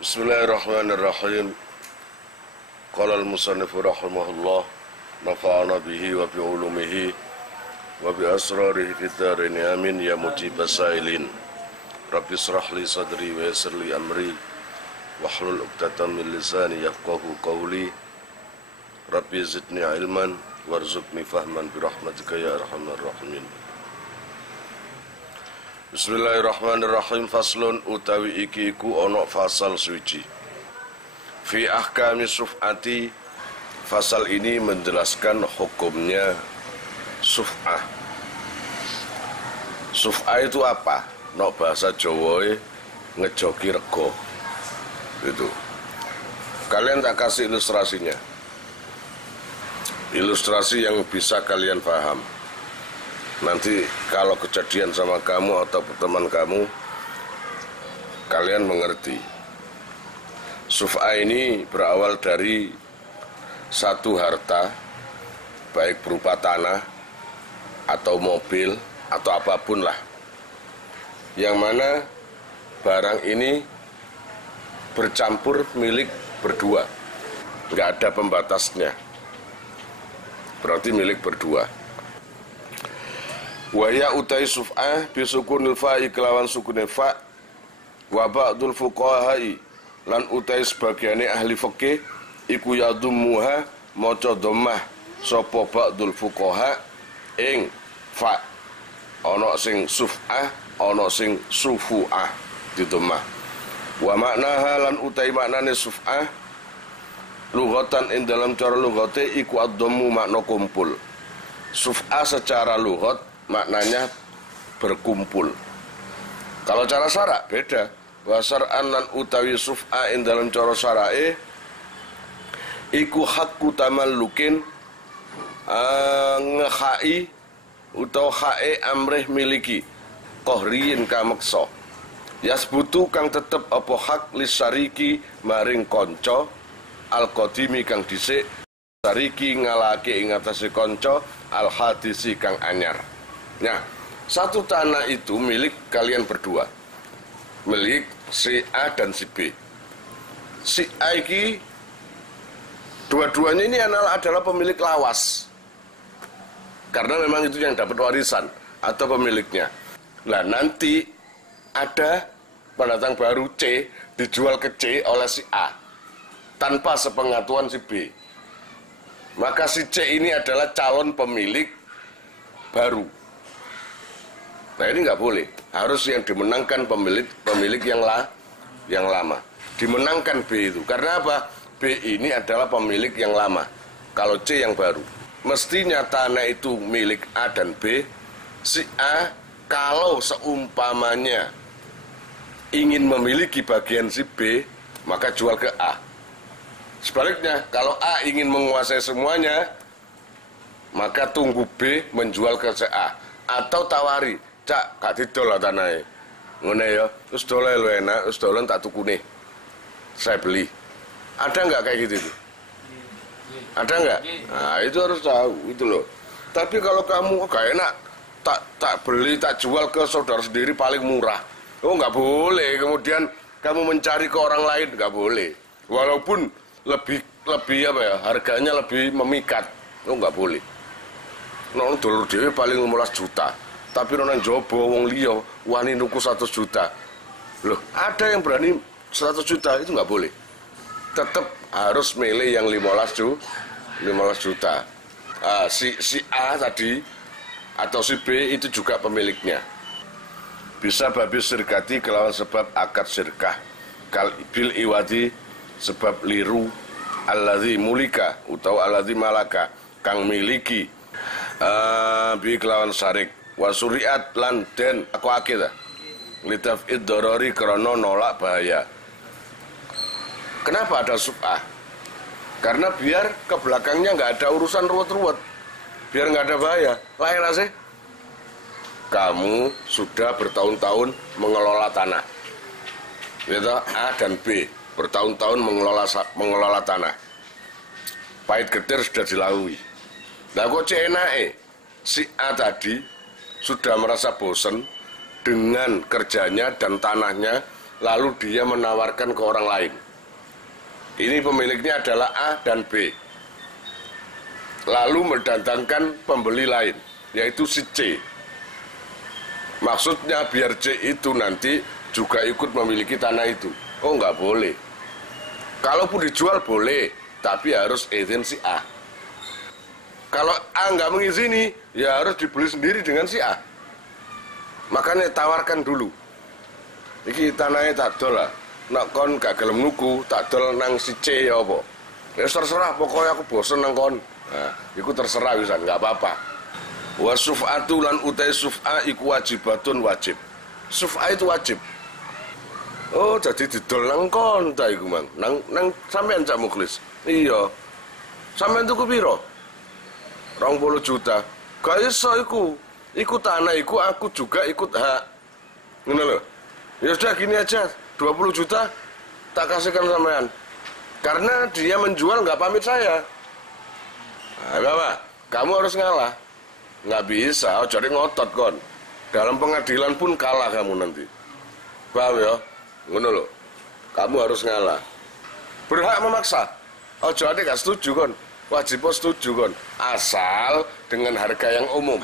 Bismillahirrahmanirrahim. Qala al-musannifu rahimahullah, nafa'ana bihi wa bi ulumihi wa bi asrarihi fid dharain amin ya mujibas sailin. Rabbi israh li sadri wa yassir li amri wahlul 'uqdatam min lisani yafqahu qawli. Rabbi zidni ilman warzuqni fahman bi rahmatika ya arhamar rahimin. Bismillahirrahmanirrahim. Faslun utawi iki iku ana fasal suci. Fi ahkami suf'ati. Fasal ini menjelaskan hukumnya suf'ah. Suf'ah itu apa? Nok bahasa Jawa ngejoki rego. Itu. Kalian tak kasih ilustrasinya. Ilustrasi yang bisa kalian paham. Nanti kalau kejadian sama kamu atau teman kamu, kalian mengerti. Suf'ah ini berawal dari satu harta, baik berupa tanah atau mobil atau apapun lah, yang mana barang ini bercampur milik berdua, nggak ada pembatasnya, berarti milik berdua. Waya utai suf'ah bisukunil fa'i kelawan sukunil fa' wa ba'dul fuqahai lan utai sebagiannya ahli fikih iku yadummuha maca dhammah sapa ba'dul fuqaha ing fa', ana sing suf'ah ana sing sufu'ah di dhammah. Wa maknaha lan utai maknane suf'ah lughatan ing dalam cara lughate iku ad-dhammu makna kumpul. Suf'ah secara lughat maknanya berkumpul. Kalau cara syarak beda. Wasar'an lan utawi suf'a ing dalam cara syara'e iku hakku tamallukin ngehai utawa hae amrih miliki kohriin kameksa yasbutu kang tetep apa hak lisariki maring konco al-qadimi kang dhisik sariki ngalake ing atase konco al-hadisi kang anyar. Nah, satu tanah itu milik kalian berdua, milik si A dan si B. Si A ini dua-duanya ini adalah pemilik lawas, karena memang itu yang dapat warisan atau pemiliknya. Nah, nanti ada pendatang baru C dijual ke C oleh si A tanpa sepengetahuan si B. Maka si C ini adalah calon pemilik baru. Nah, ini nggak boleh, harus yang dimenangkan pemilik yang lama. Dimenangkan B itu, karena apa? B ini adalah pemilik yang lama, kalau C yang baru. Mestinya tanah itu milik A dan B. Si A kalau seumpamanya ingin memiliki bagian si B, maka jual ke A. Sebaliknya, kalau A ingin menguasai semuanya, maka tunggu B menjual ke si A. Atau tawari, cak, gak didol lah tanahnya. Ngene ya, terus doleh lu enak, terus dolen tak tukune. Saya beli. Ada nggak kayak gitu itu? Ada nggak? Nah, itu harus tahu, itu loh. Tapi kalau kamu gak enak, tak beli, tak jual ke saudara sendiri paling murah. Oh, nggak boleh. Kemudian kamu mencari ke orang lain, nggak boleh. Walaupun lebih apa ya, harganya lebih memikat. Oh, nggak boleh. Nong dulur dhewe paling 15 juta. Tapi nang jobo wong liya wani nuku 100 juta. Loh, ada yang berani 100 juta, itu nggak boleh. Tetap harus milih yang 15 juta. Si A tadi atau si B itu juga pemiliknya. Bisa babi sirkati kelawan sebab akad sirkah. Kal bil iwadi sebab liru alladzi mulika utawa alladzi malaka kang miliki bi kelawan sarik. Wasuriat lan den aku akid litafid dorori krono nolak bahaya. Kenapa ada suf'ah? Karena biar ke belakangnya nggak ada urusan ruwet-ruwet, biar nggak ada bahaya. Lahir sih, kamu sudah bertahun-tahun mengelola tanah, gitu, A dan B bertahun-tahun mengelola tanah. Pahit getir sudah dilalui. Nah kok si A tadi sudah merasa bosan dengan kerjanya dan tanahnya lalu dia menawarkan ke orang lain. Ini pemiliknya adalah A dan B. Lalu mendatangkan pembeli lain, yaitu si C. Maksudnya biar C itu nanti juga ikut memiliki tanah itu. Oh, nggak boleh. Kalaupun dijual boleh, tapi harus izin si A. Kalau A nggak mengizini, ya harus dibeli sendiri dengan si A. Makanya tawarkan dulu. Iki tanahnya tak dol lah. Nak kon gak gelem nuku, tak dol nang si C ya apa. Ya terserah, pokoknya aku bosen nang kon. Nah, iku terserah bisa, nggak apa-apa. Wa suf'atu lan utai suf'a iku wajibatun wajib. Suf'a itu wajib. Oh, jadi didol nang kon ta iku, Mang. Nang sampean Cak Mukhlis. Iya. Sampean tuku piro? 20 juta. Gak iso iku. Iku tanah iku aku juga ikut hak. Ngono lho. Ya sudah gini aja, 20 juta tak kasihkan sampean. Karena dia menjual nggak pamit saya. Nah, Bapak, kamu harus ngalah. Nggak bisa, jadi ngotot kon. Dalam pengadilan pun kalah kamu nanti. Paham ya? Ngono lho. Kamu harus ngalah. Berhak memaksa. Oh, jadi gak setuju kon. Wajib setuju kon. Asal dengan harga yang umum.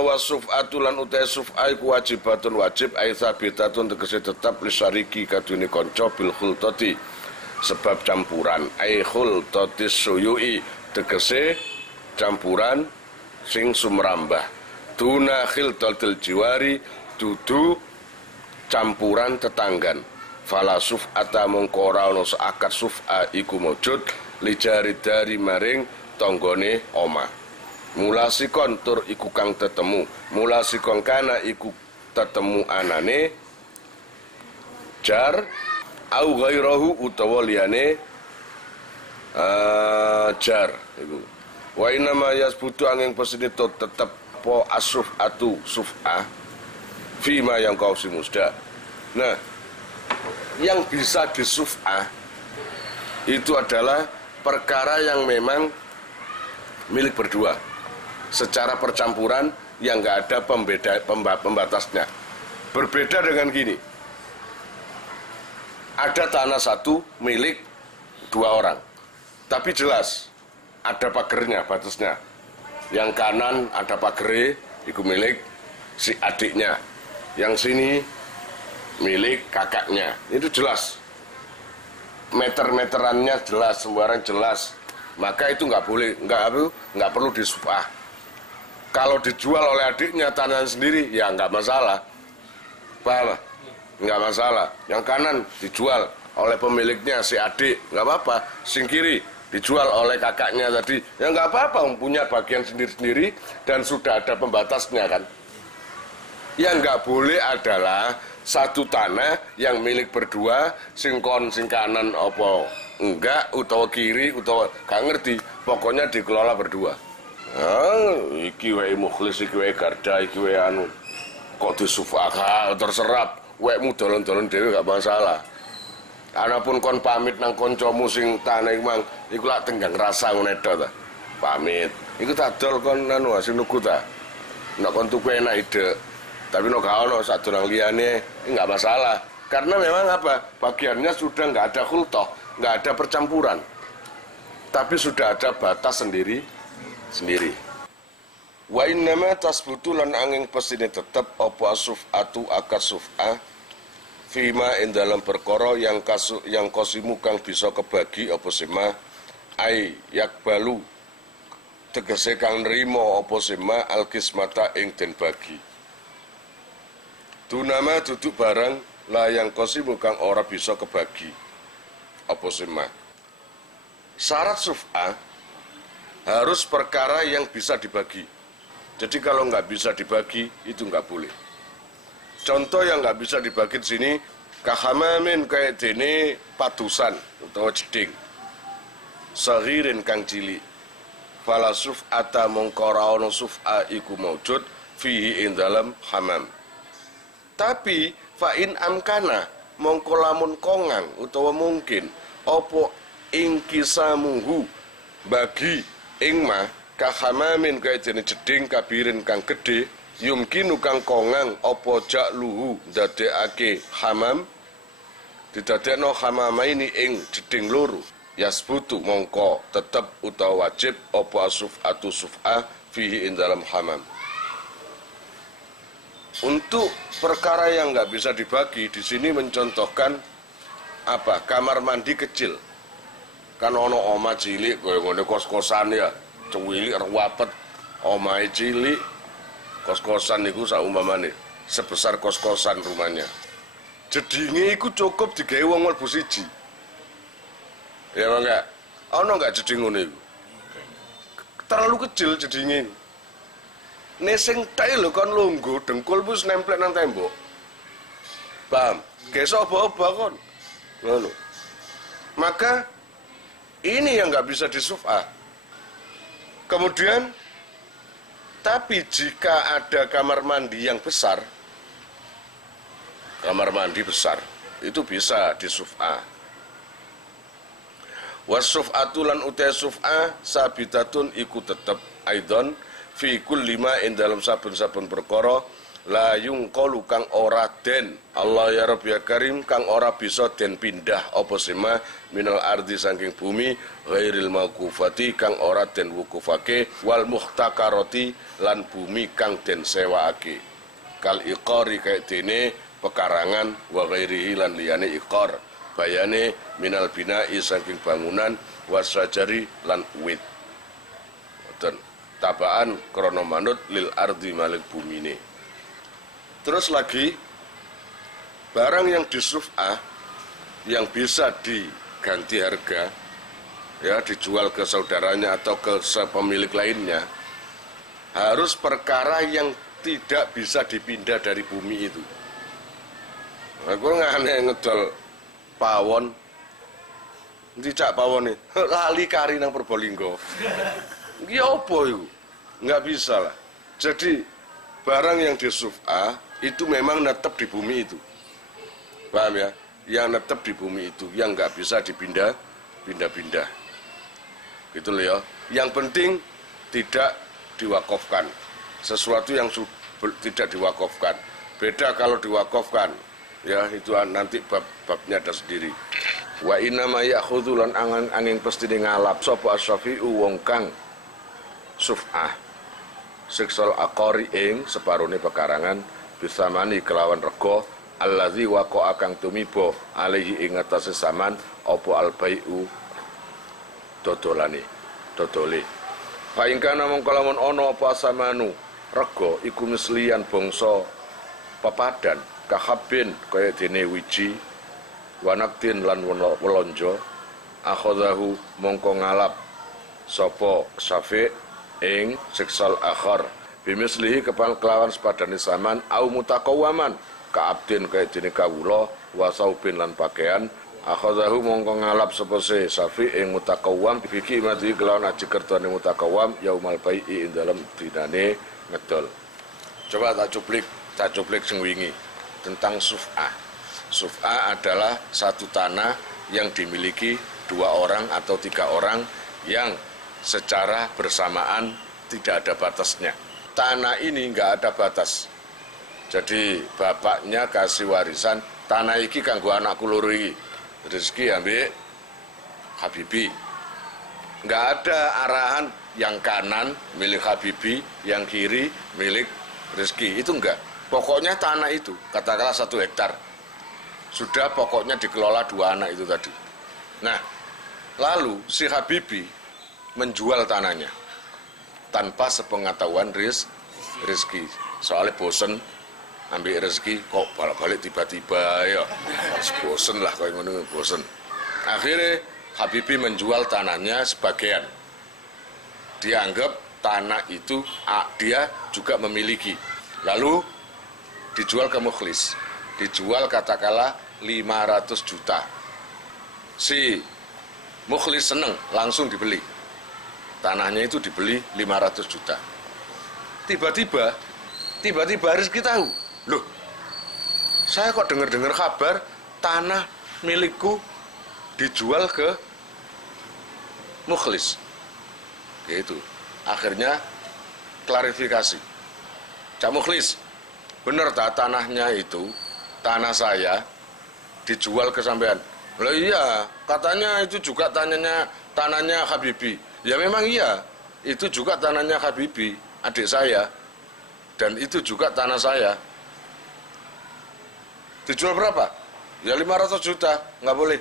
Wasuf'atu lan utai suf'a iku wajibatun wajib ai sabitatun tegese tetap lisariki kadune kanca bil khultati sebab campuran ai khultatis suyui tegese campuran sing sumrambah duna khiltatil jiwari dudu campuran tetanggan fala suf'ata mongko ora ana seakat suf'a iku mujud lijari dari maring tanggane omah. Mula sikon tur iku kang tetemu, mula sikon kana iku tetemu anane jar au ghairahu utawa liyane jar iku. Wa inna ma yasbutu angin pesini tetep po asuf atu suf'ah fima yang kau si musda. Nah, yang bisa disuf'ah itu adalah perkara yang memang milik berdua. Secara percampuran yang nggak ada pembatasnya. Berbeda dengan gini, ada tanah satu milik 2 orang, tapi jelas ada pagernya, batasnya. Yang kanan ada pagernya, itu milik si adiknya. Yang sini milik kakaknya. Itu jelas. Meter-meterannya jelas, sembarang jelas. Maka itu nggak boleh, nggak perlu disuf'ah. Kalau dijual oleh adiknya tanah sendiri, ya nggak masalah. Paham? Nggak masalah. Yang kanan dijual oleh pemiliknya si adik, nggak apa-apa. Sing kiri dijual oleh kakaknya tadi, ya nggak apa-apa. Punya bagian sendiri-sendiri dan sudah ada pembatasnya kan. Yang nggak boleh adalah satu tanah yang milik berdua, sing kanan apa enggak, utawa kiri, utawa gak ngerti. Pokoknya dikelola berdua. Iki wae Mukhlis, iki wae Garda, iki wae anu. Kok disufaka terserap, wekmu dolon-dolon dhewe gak masalah. Anapun kon pamit nang kancamu sing tanah iku mang, iku lak tenggang rasa ngene tok ta. Pamit. Iku tak dol kon anu sing nuku ta. Nek kon tuku enak ide. Tapi nek gak ono sadurung liyane, enggak masalah. Karena memang apa? Bagiannya sudah enggak ada khultah, enggak ada percampuran. Tapi sudah ada batas sendiri. Wa innama tasbutu lan angin pesine tetep apa suf'atu akad suf'ah fima ing dalam perkara yang kosimu kang bisa kebagi apa sema ai yakbalu tegese kang nrimo apa sema alkismata ing den bagi. Dunama duduk barang lah yang kosimu kang ora bisa kebagi apa sema. Syarat suf'ah harus perkara yang bisa dibagi. Jadi kalau nggak bisa dibagi, itu nggak boleh. Contoh yang nggak bisa dibagi di sini, kahamamin kayak dene patusan atau jeding, sahirin kang cili, fala suf'ata mongkora ono suf'a iku maujud fihi ing dalam hamam. Tapi fa'in amkana mongkolamun kongang utawa mungkin opo ing kisamuhu bagi ing mah kahamamin kaya jenis jeding kabirin kang gede yumkinu kang kongang apa ja'luhu dadekake hamam didadekno hamamaini ing jeding loro yasbutu mongko tetep utawa wajib apa suf'atu suf'ah fihi ing dalam hamam. Untuk perkara yang nggak bisa dibagi, di sini mencontohkan apa? Kamar mandi kecil. Kan ono oma cilik, kaya ngene kos-kosan ya, cuwilik ruwapet, omahe cilik, kos-kosan niku saumpamane sebesar kos-kosan rumahnya. Jedinge iku cukup digawe wong mlebu siji. Ya enggak? Ono enggak jeding ngene iku? Terlalu kecil jedinge. Nesing tae lho kon lungguh dengkul wis nempel nang tembok. Paham? Gesok apa-apa kon. Ngono. Maka ini yang nggak bisa disuf'ah. Kemudian tapi jika ada kamar mandi yang besar, kamar mandi besar itu bisa disuf'ah. Wasuf'atu lan utai suf'ah sabitatun iku tetep aidon fi kulli ma in dalam saben-saben perkara la yungqalu kang ora den Allah ya Rabbi ya Karim kang ora bisa den pindah apa sema minal ardi saking bumi ghairil mauqufati kang ora den wukufake wal muhtakarati lan bumi kang den sewaake kal iqari kaya dene pekarangan wa ghairihi lan liyane iqar bayane minal bina'i saking bangunan wasajari lan wit dan tabaan krono manut lil ardi malik bumine. Terus lagi barang yang disuf'ah yang bisa diganti harga ya dijual ke saudaranya atau ke pemilik lainnya harus perkara yang tidak bisa dipindah dari bumi itu. Aku ngane ngedol pawon dicak pawon nih lali kari nang Probolinggo. Ya apa itu? Nggak bisa lah. Jadi barang yang disuf'ah itu memang netep di bumi itu. Paham ya? Yang netep di bumi itu, yang nggak bisa dipindah-pindah. Gitu loh ya. Yang penting tidak diwakafkan. Sesuatu yang tidak diwakafkan. Beda kalau diwakafkan. Ya itu nanti babnya ada sendiri. Wa inna ma ya'khudhu lan angin pasti ngalap sapa asyafi'u wong kang suf'ah siksal aqari ing separone pekarangan bisamani kelawan rego allazi waqa kang tumiba alaihi ing atase saman apa albai'u dodolane dodole fa ing kana mongko lamun ana apa samanu rego iku mislian bangsa pepadan kahabin kaya dene wiji wanaktin lan welonjo akhadahu mongko ngalap sapa syafi' ing siksal akhar bimislihi kelawan sepadane saman au mutaqawwaman kaabdin kaya dene kawula wasaubin lan pakaian akhadahu mongko ngalap sapa se safi ing mutaqawwam biki mati kelawan aji kertane mutaqawwam yaumal bai'i ing dalem dinane ngedol. Coba tak cuplik sing wingi tentang suf'ah. Suf'ah adalah satu tanah yang dimiliki 2 orang atau 3 orang yang secara bersamaan tidak ada batasnya. Tanah ini nggak ada batas. Jadi bapaknya kasih warisan tanah iki kanggo anakku loro iki. Rezeki ambek Habibi. Nggak ada arahan yang kanan milik Habibi, yang kiri milik Rezeki. Itu enggak. Pokoknya tanah itu katakanlah 1 hektar. Sudah pokoknya dikelola 2 anak itu tadi. Nah, lalu si Habibi menjual tanahnya tanpa sepengetahuan Rezeki. Soalnya bosen ambil rezeki kok balik-balik tiba-tiba ya bosen lah kayak ngono bosen. Akhirnya Habibi menjual tanahnya sebagian. Dia anggap tanah itu dia juga memiliki. Lalu dijual ke Mukhlis. Dijual katakanlah 500 juta. Si Mukhlis seneng langsung dibeli. Tanahnya itu dibeli 500 juta. Tiba-tiba Rezeki tahu. Loh, saya kok dengar-dengar kabar tanah milikku dijual ke Mukhlis. Gitu. Akhirnya klarifikasi. Cak Mukhlis, bener tak tanahnya itu, tanah saya dijual ke sampean? Lah iya, katanya itu juga tanahnya Habibie. Ya memang iya, itu juga tanahnya Habibie, adik saya. Dan itu juga tanah saya. Dijual berapa? Ya 500 juta, nggak boleh.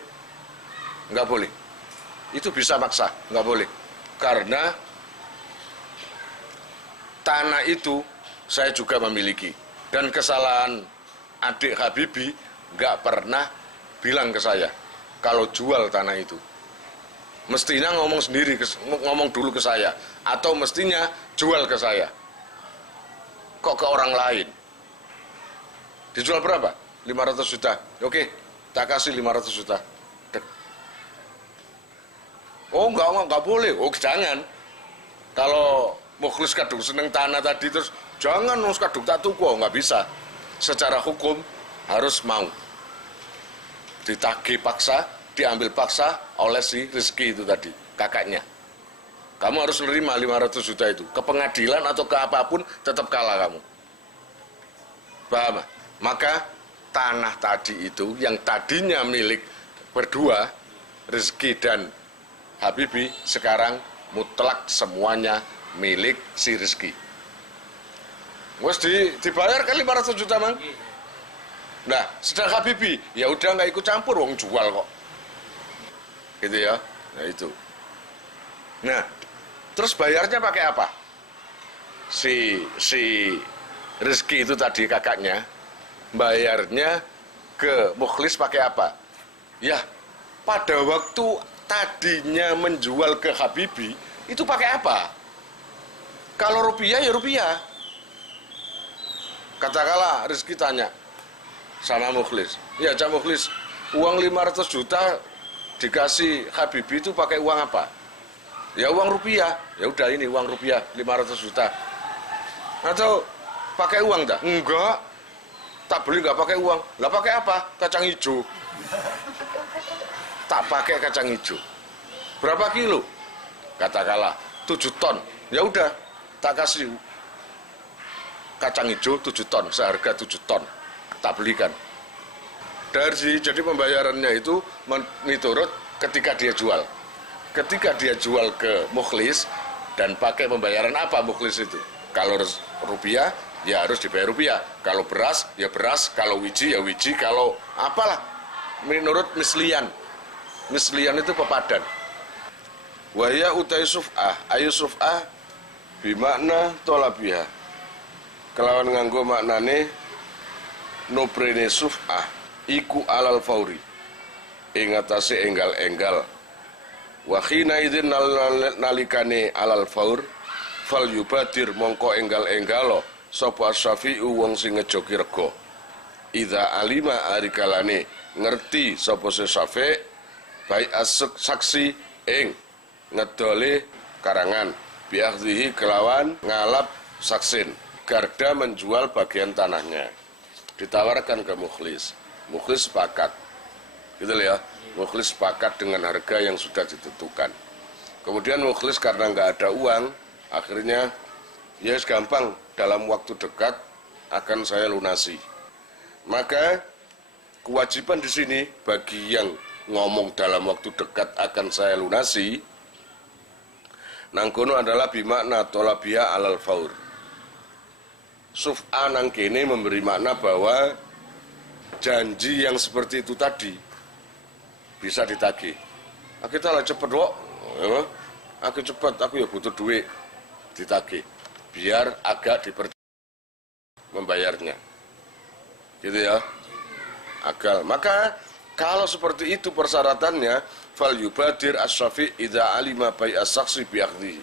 Nggak boleh. Itu bisa maksa, nggak boleh. Karena tanah itu saya juga memiliki. Dan kesalahan adik Habibie nggak pernah bilang ke saya kalau jual tanah itu. Mestinya ngomong sendiri, ngomong dulu ke saya. Atau mestinya jual ke saya. Kok ke orang lain? Dijual berapa? 500 juta. Oke, tak kasih 500 juta. Dek. Oh enggak boleh. Oh jangan. Kalau Mukhlis kadung seneng tanah tadi terus jangan nus kadung tak tuku, nggak bisa. Secara hukum harus mau. Ditagih paksa, diambil paksa oleh si Rizky itu tadi, kakaknya. Kamu harus menerima 500 juta itu. Ke pengadilan atau ke apapun tetap kalah kamu. Paham? Maka tanah tadi itu yang tadinya milik berdua, Rizky dan Habibie, sekarang mutlak semuanya milik si Rizky. Wes dibayar kan 500 juta, Mang? Nah, sedang Habibie, ya udah nggak ikut campur, wong jual kok. Gitu ya. Nah, itu. Nah, terus bayarnya pakai apa? Si Rizky itu tadi kakaknya, bayarnya ke Mukhlis pakai apa? Ya, pada waktu tadinya menjual ke Habibie, itu pakai apa? Kalau rupiah ya rupiah. Katakanlah Rizky tanya sama Mukhlis, ya Cak Mukhlis, uang 500 juta dikasih Habibie itu pakai uang apa? Ya uang rupiah. Ya udah ini uang rupiah 500 juta. Atau pakai uang dah? Enggak. Tak beli nggak pakai uang. Lah pakai apa? Kacang hijau. Tak pakai kacang hijau. Berapa kilo? Katakanlah 7 ton. Ya udah, tak kasih kacang hijau 7 ton, seharga 7 ton. Tak belikan. Dari jadi pembayarannya itu menurut ketika dia jual. Ketika dia jual ke Mukhlis dan pakai pembayaran apa Mukhlis itu? Kalau rupiah, ya harus dibayar rupiah. Kalau beras, ya beras. Kalau wiji, ya wiji. Kalau apalah, menurut mislian. Mislian itu pepadan. Wahya utai suf'ah. Ayu suf'ah bimakna tolabiha. Kelawan nganggo maknane nobrene suf'ah. Iku alal fauri. Ingatasi enggal-enggal. Wakhina idin nalikane alal faur fal yubadir mongko enggal-enggalo sapa asyafi'u wong sing ngejoki rega. Idza alima arikalane ngerti sapa syafi' baik saksi ing ngedole karangan biakhdihi kelawan ngalap saksin. Garda menjual bagian tanahnya. Ditawarkan ke Mukhlis. Mukhlis sepakat. Gitu ya. Mukhlis sepakat dengan harga yang sudah ditentukan. Kemudian Mukhlis karena nggak ada uang, akhirnya ya gampang, dalam waktu dekat akan saya lunasi. Maka kewajiban di sini bagi yang ngomong dalam waktu dekat akan saya lunasi, nangkono adalah bimakna tolabiyah alal faur. Suf'a nang kene memberi makna bahwa janji yang seperti itu tadi bisa ditagih. Kita lah cepet kok, ya, aku cepet, aku ya butuh duit, ditagih, biar agak dipercepat membayarnya, gitu ya, agak. Maka kalau seperti itu persyaratannya, fal yubadir as-syafi' idza alima bai as-saksi biakhdhi.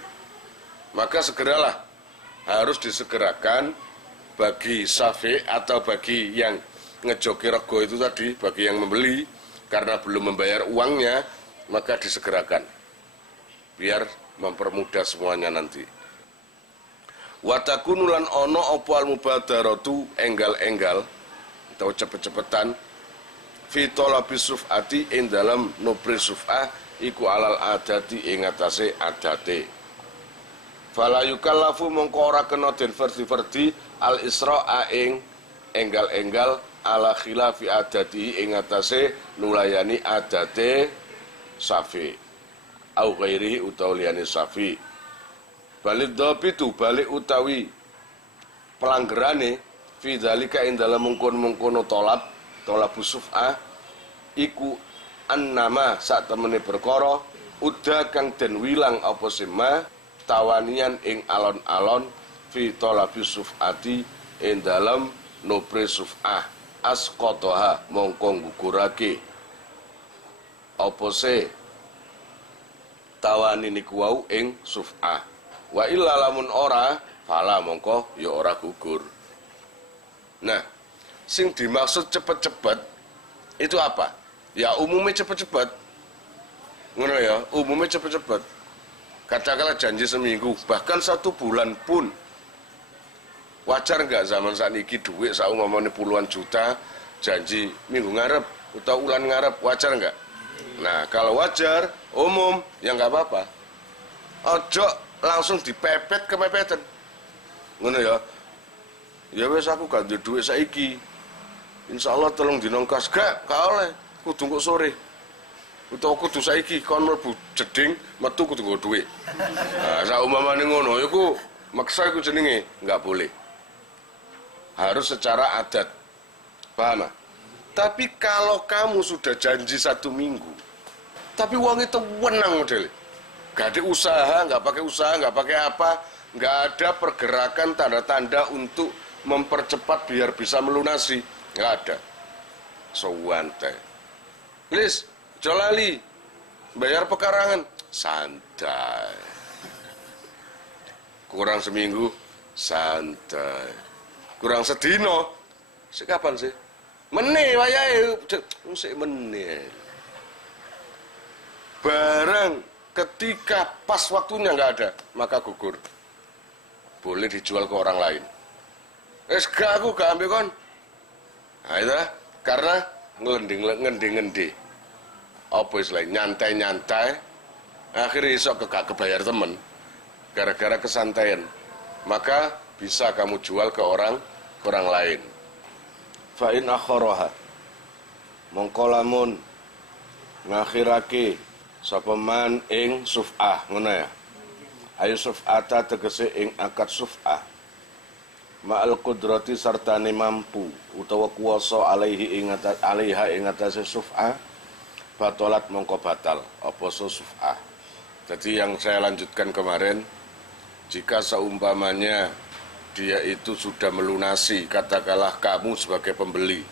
Maka segeralah, harus disegerakan bagi syafi' atau bagi yang ngejoki rego itu tadi, bagi yang membeli, karena belum membayar uangnya, maka disegerakan biar mempermudah semuanya nanti. Watakunulan ono opal mubadaratu enggal-enggal atau cepet-cepetan fitolabis suf'ati ing dalam nubri suf'ah iku alal adati ing atase adate. Fala yukallafu mongko ora kena den verdi al isra ing enggal-enggal ala khilafi adati ing atase nulayani adate safi au ghairihi utawa liyane safi. Balik dhabitu balik utawi pelanggerane fi dzalika ing dalem mungkon-mungkono tolabus suf'ah iku annama sak temene perkara uda kang den wilang apa sema tawanian ing alon-alon fi tolabus suf'ati ing dalem nobre suf'ah asqataha mongko ngugurake apa se tawani niku wau ing suf'ah wa illa lamun ora fala mongko ya ora gugur. Nah, sing dimaksud cepet-cepet itu apa? Ya umumnya cepet-cepet. Ngono ya, umumnya cepet-cepet. Katakanlah janji seminggu, bahkan 1 bulan pun. Wajar nggak zaman saat ini duit saumpamane puluhan juta janji minggu ngarep atau ulan ngarep, wajar nggak? Nah, kalau wajar, umum, ya nggak apa-apa. Ojo langsung dipepet kemepetan. Ngono ya. Ya wes aku gak duwe duit saiki. Insyaallah tolong dinongkas gak oleh. Kudu kok sore. Utawa kudu saiki kon mlebu jeding metu kudu nggo duit. Nah, saumpamane ngono iku maksa iku jenenge enggak boleh. Harus secara adat. Paham? Tapi kalau kamu sudah janji 1 minggu, tapi uang itu wenang model. Gak ada usaha, nggak pakai usaha, nggak pakai apa, nggak ada pergerakan tanda-tanda untuk mempercepat biar bisa melunasi, nggak ada. Sewante, Lis, jolali, bayar pekarangan, santai. Kurang seminggu, santai. Kurang sedino, kapan sih? Meneh wayahe, sik meneh. Barang ketika pas waktunya nggak ada, maka gugur. Boleh dijual ke orang lain. Gak aku gak ambil kon. Nah itu lah, karena ngendi. Apa istilahnya, nyantai-nyantai. Akhirnya isok gak kebayar temen. Gara-gara kesantaian. Maka bisa kamu jual ke orang lain. Fa'in akharaha. Mongko lamun ngakhirake sapa man ing suf'ah, ngono ya. Ayo suf'ata tegese ing akad suf'ah. Ma'al qudrati sartane mampu utawa kuwasa alaihi ing alaiha ing atase suf'ah batalat mongko batal apa suf'ah. Jadi yang saya lanjutkan kemarin, jika seumpamanya dia itu sudah melunasi, katakanlah kamu sebagai pembeli,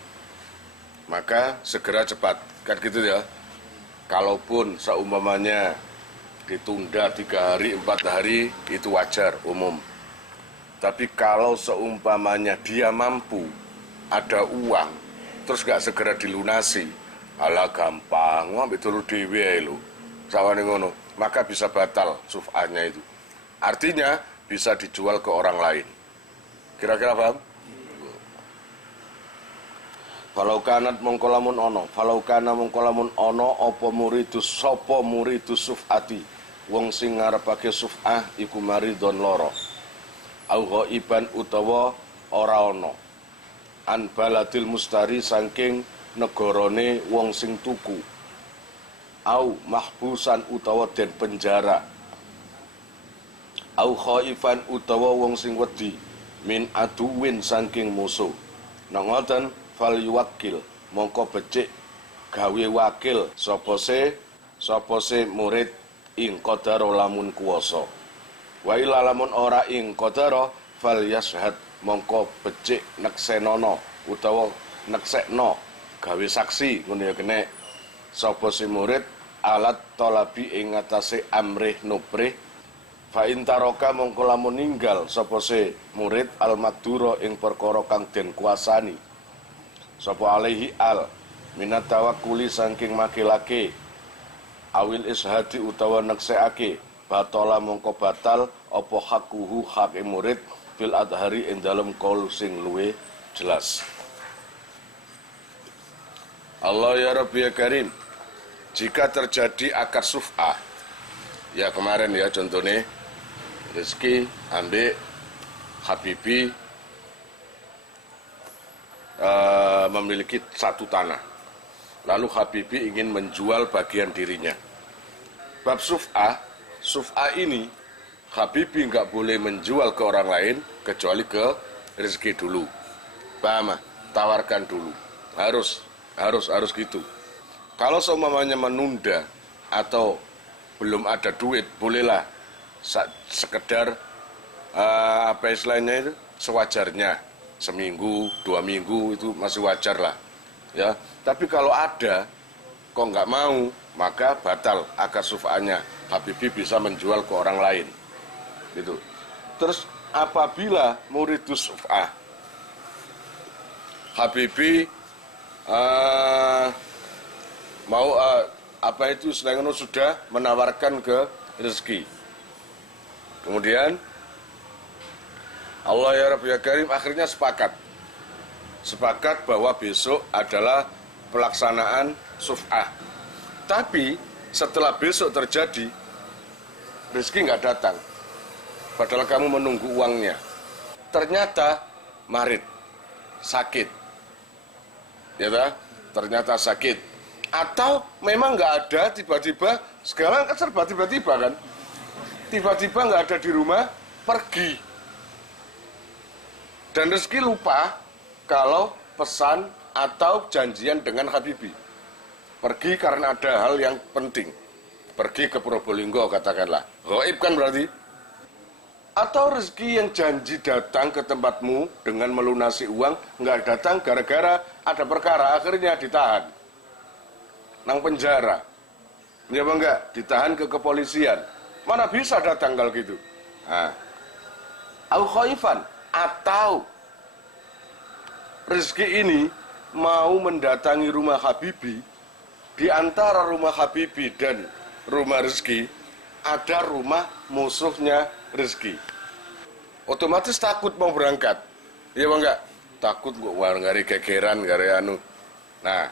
maka segera cepat, kan gitu ya. Kalaupun seumpamanya ditunda 3 hari, 4 hari, itu wajar, umum. Tapi kalau seumpamanya dia mampu, ada uang, terus gak segera dilunasi, ala gampang, ngambil dulu dewe lo, sawane ngono, maka bisa batal suf'ahnya itu. Artinya bisa dijual ke orang lain. Kira-kira paham? Falau kanat mongko lamun ono, falau kana mongko lamun ono apa muridus sapa muridus suf'ati, wong sing ngarepake suf'ah iku maridon loro. Au ghaiban utawa ora ono. An baladil mustari saking negarane wong sing tuku. Au mahbusan utawa den penjara. Au khaifan utawa wong sing wedi min aduwin saking musuh. Nang ngoten fal yuwakil mongko becik gawe wakil sapa se murid ing qadara lamun kuwasa. Wa ila lamun ora ing qadara fal yashhad mongko becik neksenono utawa neksekno gawe saksi ngono ya kene sapa si murid alat talabi ing atase amrih nubrih. Fa intaroka mongko lamun ninggal sapa se murid al madura ing perkara kang den kuasani sapa alaihi al minat tawakkuli saking makilake awil ishadi utawa neksekake batala mongko batal apa hakuhu hak murid bil adhari ing dalem kaul sing luwe jelas. Allah ya Rabbi ya Karim, jika terjadi akad suf'ah, ya kemarin ya contohnya Rizki ambek Habibi memiliki satu tanah. Lalu Habibi ingin menjual bagian dirinya. Bab suf'ah, suf'ah ini Habibi nggak boleh menjual ke orang lain kecuali ke Rizki dulu. Paham? Tawarkan dulu. Harus gitu. Kalau seumpamanya menunda atau belum ada duit, bolehlah sekedar apa istilahnya itu sewajarnya, seminggu, 2 minggu itu masih wajar lah, ya. Tapi kalau ada kok nggak mau, maka batal akad suf'ahnya. Habibi bisa menjual ke orang lain, gitu. Terus apabila muridus suf'ah, Habibi mau apa itu selain sudah menawarkan ke Rizki. Kemudian Allah ya Rabbi ya Karim akhirnya sepakat bahwa besok adalah pelaksanaan suf'ah. Tapi setelah besok terjadi, Rizki nggak datang, padahal kamu menunggu uangnya. Ternyata marid, sakit, ya tak? Ternyata sakit, atau memang nggak ada, tiba-tiba sekarang kan serba tiba-tiba kan, tiba-tiba nggak ada di rumah, pergi. Dan Rizki lupa kalau pesan atau janjian dengan Habibi. Pergi karena ada hal yang penting. Pergi ke Probolinggo katakanlah. Ghaib kan berarti. Atau Rizki yang janji datang ke tempatmu dengan melunasi uang, nggak datang gara-gara ada perkara, akhirnya ditahan. Nang penjara. Ya apa enggak? Ditahan ke kepolisian. Mana bisa datang kalau gitu? Nah. Au khaifan, atau Rizki ini mau mendatangi rumah Habibi. Di antara rumah Habibi dan rumah Rizki ada rumah musuhnya Rizki. Otomatis takut mau berangkat. Iya apa enggak? Takut kok ngari gegeran, ngari anu. Nah,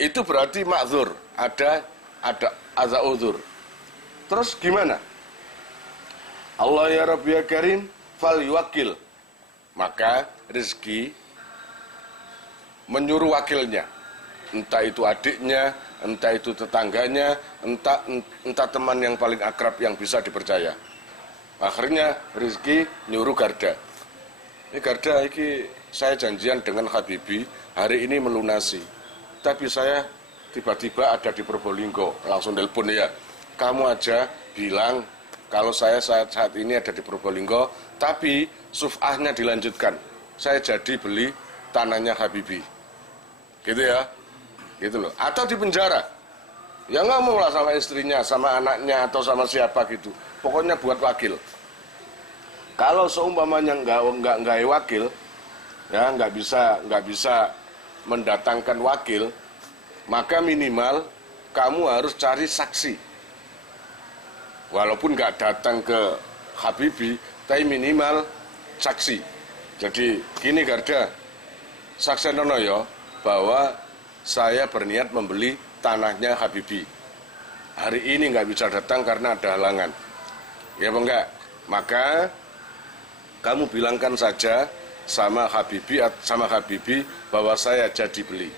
itu berarti ma'dzur, ada uzur. Terus gimana? Allah ya Rabbi ya Karim fal yuwakil. Maka Rizki menyuruh wakilnya, entah itu adiknya, entah itu tetangganya, entah teman yang paling akrab yang bisa dipercaya. Akhirnya Rizki nyuruh Garda. Ini Garda, ini saya janjian dengan Habibi hari ini melunasi. Tapi saya tiba-tiba ada di Probolinggo, langsung telepon ya. Kamu aja bilang kalau saya saat ini ada di Probolinggo, tapi suf'ahnya dilanjutkan. Saya jadi beli tanahnya Habibi. Gitu ya, gitu loh. Atau di penjara, ya ngomong lah sama istrinya, sama anaknya, atau sama siapa gitu. Pokoknya buat wakil. Kalau seumpamanya nggak wakil, ya nggak bisa mendatangkan wakil, maka minimal kamu harus cari saksi. Walaupun nggak datang ke Habibi, tapi minimal saksi. Jadi gini Garda, saksenono ya, bahwa saya berniat membeli tanahnya Habibi. Hari ini nggak bisa datang karena ada halangan. Ya apa enggak? Maka kamu bilangkan saja sama Habibi bahwa saya jadi beli.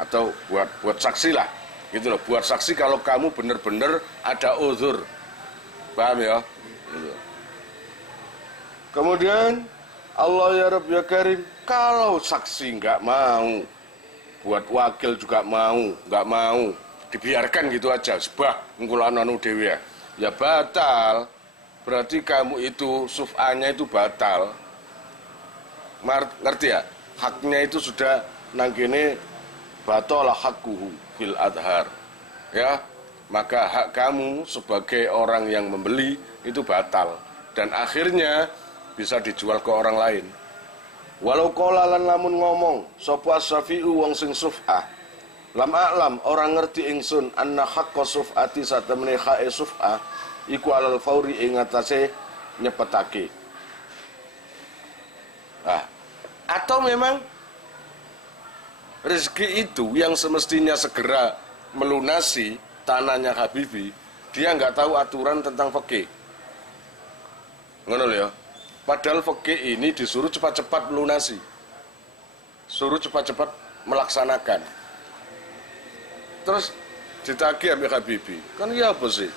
Atau buat saksi lah. Gitu loh, buat saksi kalau kamu benar-benar ada uzur. Paham ya? Gitu. Kemudian Allah ya Rabbi ya Karim, kalau saksi nggak mau, buat wakil juga nggak mau, dibiarkan gitu aja, sebah ngulanu dewi ya batal. Berarti kamu itu suf'ahnya itu batal. Ngerti ya? Haknya itu sudah nanggini batalah hakkuhu fil adhar. Ya, maka hak kamu sebagai orang yang membeli itu batal dan akhirnya bisa dijual ke orang lain. Walau qala lan lamun ngomong sapa Syafi'u wong sing suf'ah, lam a'lam orang ngerti ingsun anna haqqa suf'ati satemene hae suf'ah iku alal fauri ing atase nyepetake. Nah, atau memang rezeki itu yang semestinya segera melunasi tanahnya Habibi, dia nggak tahu aturan tentang fikih. Ngono lho ya. Padahal fikih ini disuruh cepat-cepat melunasi. Suruh cepat-cepat melaksanakan. Terus ditagih ambek Habibie. Kan iya apa sih?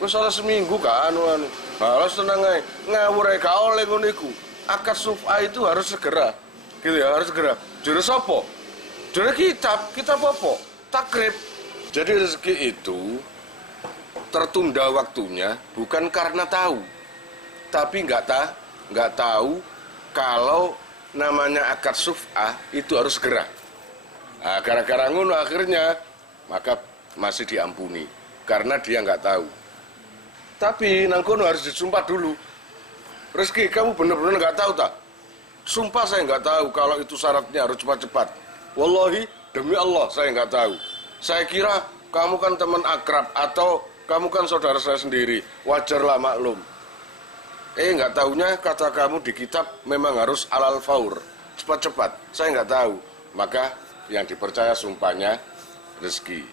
Wis salah seminggu kan anu. Harus tenang ae. Ngawur ae gak oleh ngono iku. Akad suf'ah itu harus segera. Gitu ya, harus segera. Jure sapa? Jure kitab apa? Takrib. Jadi rezeki itu tertunda waktunya bukan karena tahu. Tapi nggak tahu kalau namanya akad suf'ah itu harus segera. Nah, gara-gara ngono akhirnya maka masih diampuni karena dia nggak tahu. Tapi nangkono harus disumpah dulu. Rezeki kamu benar-benar nggak tahu tak? Sumpah saya nggak tahu kalau itu syaratnya harus cepat-cepat. Wallahi demi Allah saya nggak tahu. Saya kira kamu kan teman akrab atau kamu kan saudara saya sendiri. Wajarlah maklum. Nggak tahunya kata kamu di kitab memang harus alal faur, cepat-cepat. Saya nggak tahu. Maka yang dipercaya sumpahnya rezeki.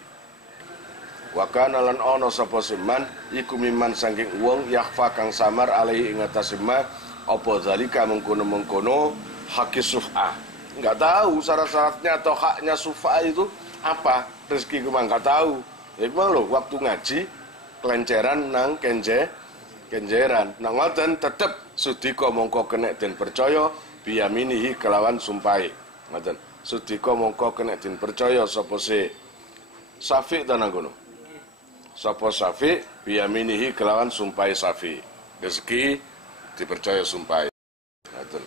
Wa kana lan ana sapa siman iku miman saking wong yakhfa kang samar alaihi ing atase ma apa zalika mengkono-mengkono hakis suf'ah. Nggak tahu syarat-syaratnya atau haknya suf'ah itu apa. Rezeki ku nggak tahu. Ya memang lho waktu ngaji kelenceran nang kenjeran. Nang ngoten tetep sudika mongko kena den percaya biyaminihi kelawan sumpahe. Ngoten. Sudika mongko kena den percaya sapa se Syafi' ta nang kono. Sapa Syafi' biyaminihi kelawan sumpahe Syafi'. Rezeki dipercaya sumpahe. Ngoten.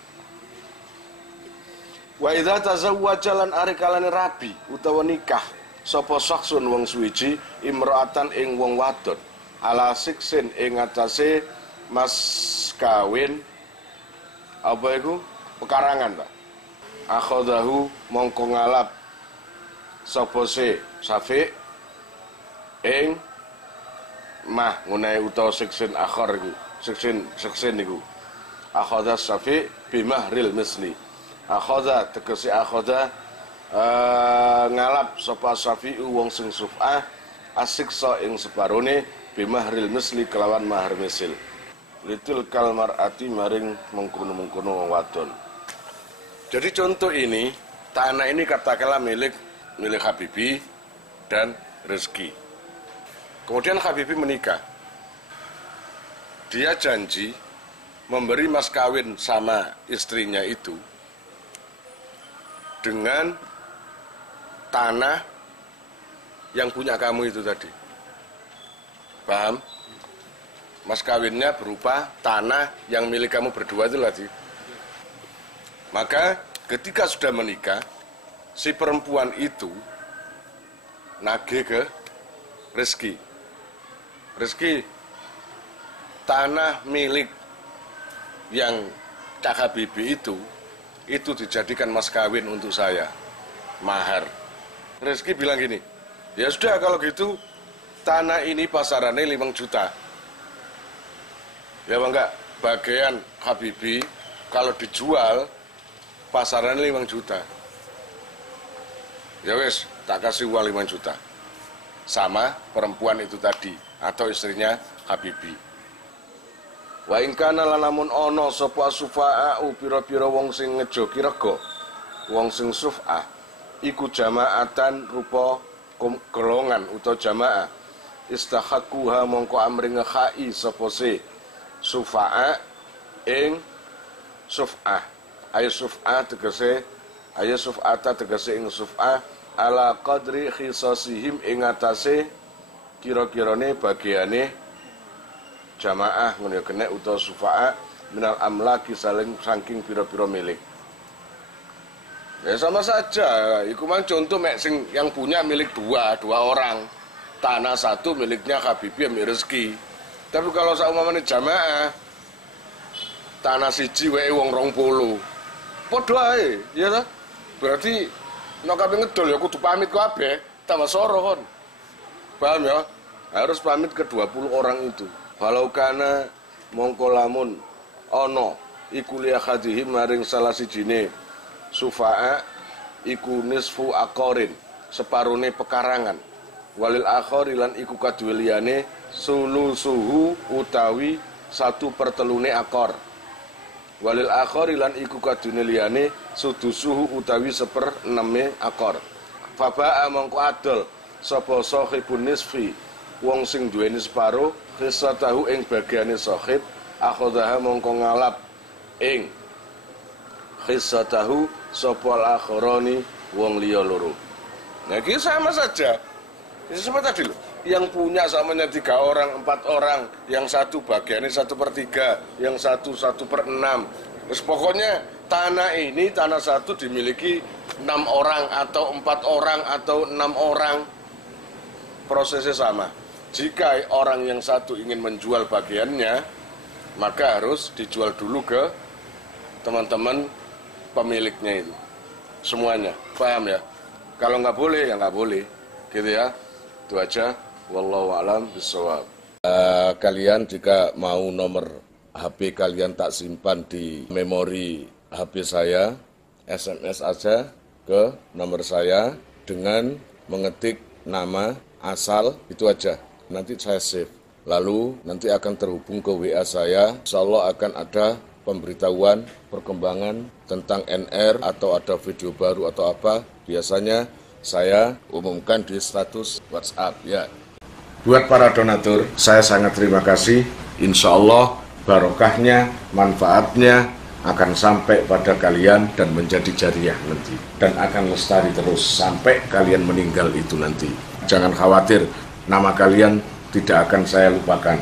Wa idza tazawwaja lan ari kalane rabi utawa nikah sapa saksun wong suwiji imra'atan ing wong wadon ala siksin ing atase mas kawin apa iku pekarangan ta akhadahu mongko ngalap sapa se Syafi' ing mah ngunae utawa siksin akhar iku siksin iku akhadha Syafi' bimahril misli akhadha tegese akhadha ngalap sapa Syafi'u wong sing suf'ah asiksa ing separone bimahril misli kelawan mahar misil litil kalmar ati maring mengkono-mengkono wong wadon. Jadi contoh ini tanah ini katakanlah milik Habibie dan Rezeki. Kemudian Habibie menikah. Dia janji memberi mas kawin sama istrinya itu dengan tanah yang punya kamu itu tadi. Paham? Mas kawinnya berupa tanah yang milik kamu berdua itu tadi. Maka ketika sudah menikah, si perempuan itu nagih ke Rezeki. Rezeki, tanah milik yang Cak Habibie itu dijadikan mas kawin untuk saya, mahar. Rezeki bilang gini, ya sudah kalau gitu tanah ini pasarannya 5 juta. Ya enggak, bagian Habibie kalau dijual pasarannya 5 juta. Ya wes, tak kasih uang 5 juta. Sama perempuan itu tadi atau istrinya Habibie. Wa in kana lanamun ana sapa sufa'u pira-pira wong sing ngejoki rega, wong sing suf'ah iku jamaatan rupa golongan utawa jamaah istahaqquha mongko amri ngekhai sapa se sufa'a ing suf'ah. Ayo suf'ah tegese ing suf'ah ala qadri khisasihim ing atase kira-kirane bagiane jamaah ngono kena utawa sufa'a minal amlaki saking pira-pira milik. Ya sama saja, iku mang contoh mek sing yang punya milik dua orang. Tanah satu miliknya Habibie ambek Rezeki. Tapi kalau saumpamane jamaah tanah siji wae wong 20. Padha ae, ya ta? Berarti nek kabeh ngedol ya kudu pamit kabeh, tambah soro kon. Paham ya? Harus pamit ke 20 orang itu. Walau kana mongko lamun ana iku li akhadhihi maring salah sijine sufa'a iku nisfu aqarin separone pekarangan walil akhari lan iku kaduwe liyane sulusuhu utawi 1/3 akor. Walil akhari lan iku kadune liyane sudusuhu utawi 1/6 akor. Faba mongko adol sapa sahibun nisfi wong sing duweni separo qissatahu ing bagiane sahib akhadha mongko ngalap ing qissatahu sapa al-akharani wong liya loro. Nah ini sama saja. Ini sama tadi loh. Yang punya samanya 3 orang, 4 orang, yang satu bagiannya 1/3, yang satu 1/6. Terus pokoknya tanah ini, tanah satu dimiliki 6 orang atau 4 orang atau 6 orang. Prosesnya sama. Jika orang yang satu ingin menjual bagiannya, maka harus dijual dulu ke teman-teman pemiliknya itu. Semuanya, paham ya? Kalau nggak boleh, ya nggak boleh. Gitu ya. Itu aja. Wallahu a'lam bishawab. Kalian jika mau nomor HP kalian tak simpan di memori HP saya, SMS aja ke nomor saya dengan mengetik nama, asal, itu aja. Nanti saya save. Lalu nanti akan terhubung ke WA saya. Insya Allah akan ada pemberitahuan, perkembangan tentang NR atau ada video baru atau apa. Biasanya saya umumkan di status WhatsApp ya. Buat para donatur, saya sangat terima kasih. Insya Allah barokahnya, manfaatnya akan sampai pada kalian dan menjadi jariah nanti. Dan akan lestari terus sampai kalian meninggal itu nanti. Jangan khawatir, nama kalian tidak akan saya lupakan.